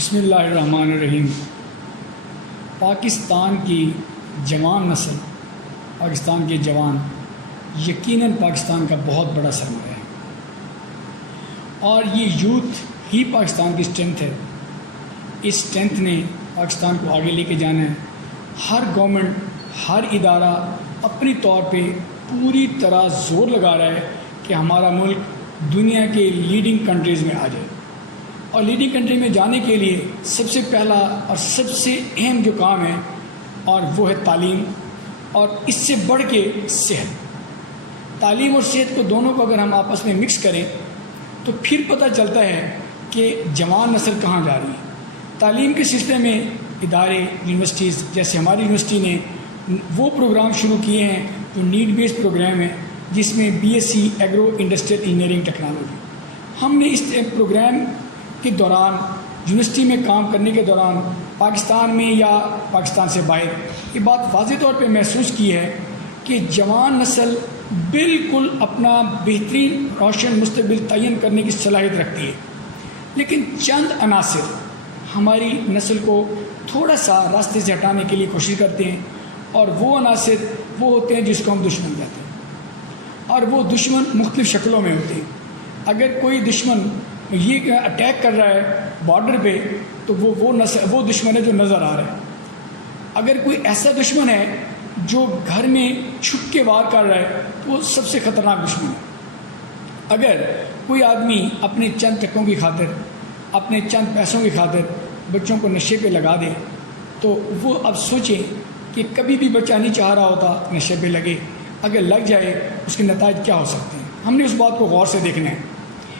بسم اللہ الرحمن الرحیم۔ پاکستان کی جوان نسل، پاکستان کے جوان یقیناً پاکستان کا بہت بڑا سرمایہ ہے، اور یہ یوتھ ہی پاکستان کی اسٹرینتھ ہے۔ اس اسٹرینتھ نے پاکستان کو آگے لے کے جانا ہے۔ ہر گورنمنٹ، ہر ادارہ اپنی طور پہ پوری طرح زور لگا رہا ہے کہ ہمارا ملک دنیا کے لیڈنگ کنٹریز میں آ جائے، اور لیڈنگ کنٹری میں جانے کے لیے سب سے پہلا اور سب سے اہم جو کام ہے اور وہ ہے تعلیم، اور اس سے بڑھ کے صحت۔ تعلیم اور صحت کو دونوں کو اگر ہم آپس میں مکس کریں تو پھر پتہ چلتا ہے کہ جوان نسل کہاں جا رہی ہے۔ تعلیم کے سلسلے میں ادارے، یونیورسٹیز، جیسے ہماری یونیورسٹی نے وہ پروگرام شروع کیے ہیں جو نیڈ بیسڈ پروگرام ہے، جس میں BSc agro industrial engineering technology. ہم نے اس پروگرام کے دوران، یونیورسٹی میں کام کرنے کے دوران، پاکستان میں یا پاکستان سے باہر یہ بات واضح طور پہ محسوس کی ہے کہ جوان نسل بالکل اپنا بہترین روشن مستقبل تعین کرنے کی صلاحیت رکھتی ہے، لیکن چند عناصر ہماری نسل کو تھوڑا سا راستے سے ہٹانے کے لیے کوشش کرتے ہیں، اور وہ عناصر وہ ہوتے ہیں جس کو ہم دشمن کہتے ہیں، اور وہ دشمن مختلف شکلوں میں ہوتے ہیں۔ اگر کوئی دشمن یہ اٹیک کر رہا ہے بارڈر پہ تو وہ دشمن ہے جو نظر آ رہا ہے۔ اگر کوئی ایسا دشمن ہے جو گھر میں چھپ کے وار کر رہا ہے تو وہ سب سے خطرناک دشمن ہے۔ اگر کوئی آدمی اپنے چند ٹکوں کی خاطر، اپنے چند پیسوں کی خاطر بچوں کو نشے پہ لگا دے تو وہ اب سوچیں کہ کبھی بھی بچہ نہیں چاہ رہا ہوتا نشے پہ لگے، اگر لگ جائے اس کے نتائج کیا ہو سکتے ہیں۔ ہم نے اس بات کو غور سے دیکھنا ہے۔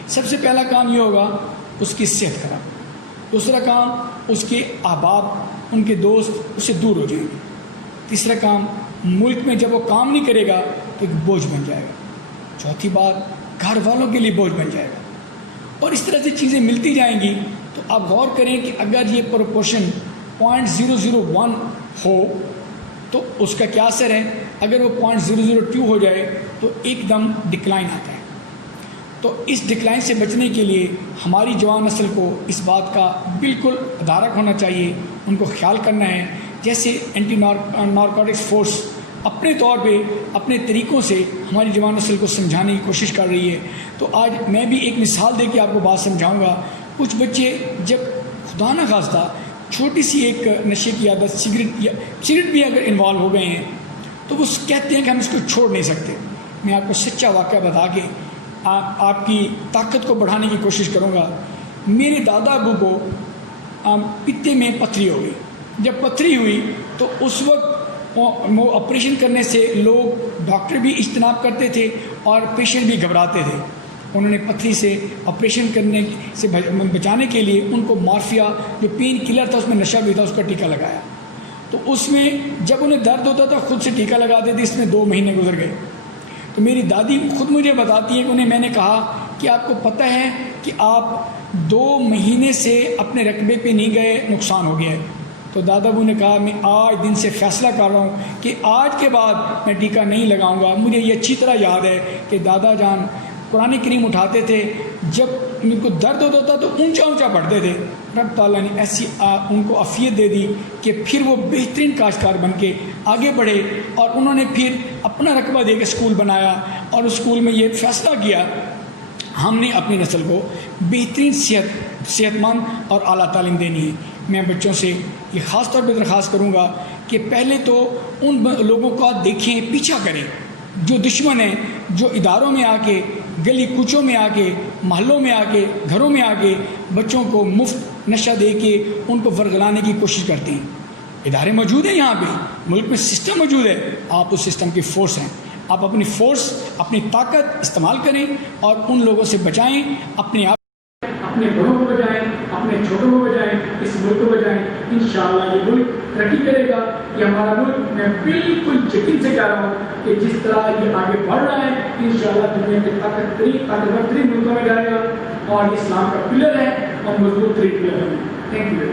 سب سے پہلا کام یہ ہوگا اس کی صحت خراب، دوسرا کام اس کے احباب، ان کے دوست اس سے دور ہو جائیں گے، تیسرا کام ملک میں جب وہ کام نہیں کرے گا تو ایک بوجھ بن جائے گا، چوتھی بات گھر والوں کے لیے بوجھ بن جائے گا، اور اس طرح سے چیزیں ملتی جائیں گی۔ تو آپ غور کریں کہ اگر یہ پروپورشن 0.001 ہو تو اس کا کیا اثر ہے، اگر وہ 0.002 ہو جائے تو ایک دم ڈکلائن آتا ہے۔ تو اس ڈکلائن سے بچنے کے لیے ہماری جوان نسل کو اس بات کا بالکل ادارک ہونا چاہیے، ان کو خیال کرنا ہے۔ جیسے اینٹی نارکوٹکس فورس اپنے طور پہ اپنے طریقوں سے ہماری جوان نسل کو سمجھانے کی کوشش کر رہی ہے، تو آج میں بھی ایک مثال دے کے آپ کو بات سمجھاؤں گا۔ کچھ بچے جب خدا نہ خواستہ چھوٹی سی ایک نشے کی عادت، سگریٹ بھی اگر انوالو ہو گئے ہیں تو وہ کہتے ہیں کہ ہم اس کو چھوڑ نہیں سکتے۔ میں آپ کو سچا واقعہ بتا کے آپ کی طاقت کو بڑھانے کی کوشش کروں گا۔ میرے دادا ابو کو پتے میں پتھری ہو گئی۔ جب پتھری ہوئی تو اس وقت وہ آپریشن کرنے سے لوگ، ڈاکٹر بھی اجتناب کرتے تھے اور پیشنٹ بھی گھبراتے تھے۔ انہوں نے پتھری سے آپریشن کرنے سے بچانے کے لیے ان کو مارفیا جو پین کلر تھا، اس میں نشہ بھی تھا، اس کا ٹیکہ لگایا۔ تو اس میں جب انہیں درد ہوتا تھا خود سے ٹیکہ لگاتے تھے، اس میں 2 مہینے گزر گئے۔ تو میری دادی خود مجھے بتاتی ہے کہ انہیں میں نے کہا کہ آپ کو پتہ ہے کہ آپ 2 مہینے سے اپنے رقبے پہ نہیں گئے، نقصان ہو گیا ہے۔ تو دادا ابو نے کہا میں آج دن سے فیصلہ کر رہا ہوں کہ آج کے بعد میں ٹیکہ نہیں لگاؤں گا۔ مجھے یہ اچھی طرح یاد ہے کہ دادا جان قرآن کریم اٹھاتے تھے، جب ان کو درد ہوتا تھا تو اونچا اونچا پڑھتے تھے۔ رب تعالیٰ نے ایسی ان کو عافیت دے دی کہ پھر وہ بہترین کاشتکار بن کے آگے بڑھے، اور انہوں نے پھر اپنا رقبہ دے کے اسکول بنایا، اور اس اسکول میں یہ فیصلہ کیا ہم نے اپنی نسل کو بہترین صحت مند اور اعلیٰ تعلیم دینی ہے۔ میں بچوں سے یہ خاص طور پہ درخواست کروں گا کہ پہلے تو ان لوگوں کا دیکھیں، پیچھا کریں جو دشمن ہیں، جو اداروں میں آ کے، گلی کوچوں میں آ کے، محلوں میں آ کے، گھروں میں آ کے بچوں کو مفت نشہ دے کے ان کو ورگلانے کی کوشش کرتے ہیں۔ ادارے موجود ہیں، یہاں پہ ملک میں سسٹم موجود ہے، آپ اس سسٹم کی فورس ہیں۔ آپ اپنی فورس، اپنی طاقت استعمال کریں اور ان لوگوں سے بچائیں، اپنے آپ، اپنے بڑوں کو بچائیں، اپنے چھوٹوں کو بچائیں، اس ملک کو بچائیں۔ انشاءاللہ یہ ملک ترقی کرے گا۔ یہ ہمارا ملک، میں بالکل یقین سے کہہ رہا ہوں کہ جس طرح یہ آگے بڑھ رہا ہے انشاءاللہ دنیا کے طاقتور ترین ملکوں میں جائے گا، اور اسلام کا پلر ہے اور مضبوط ترین پلر ہے۔ Thank you.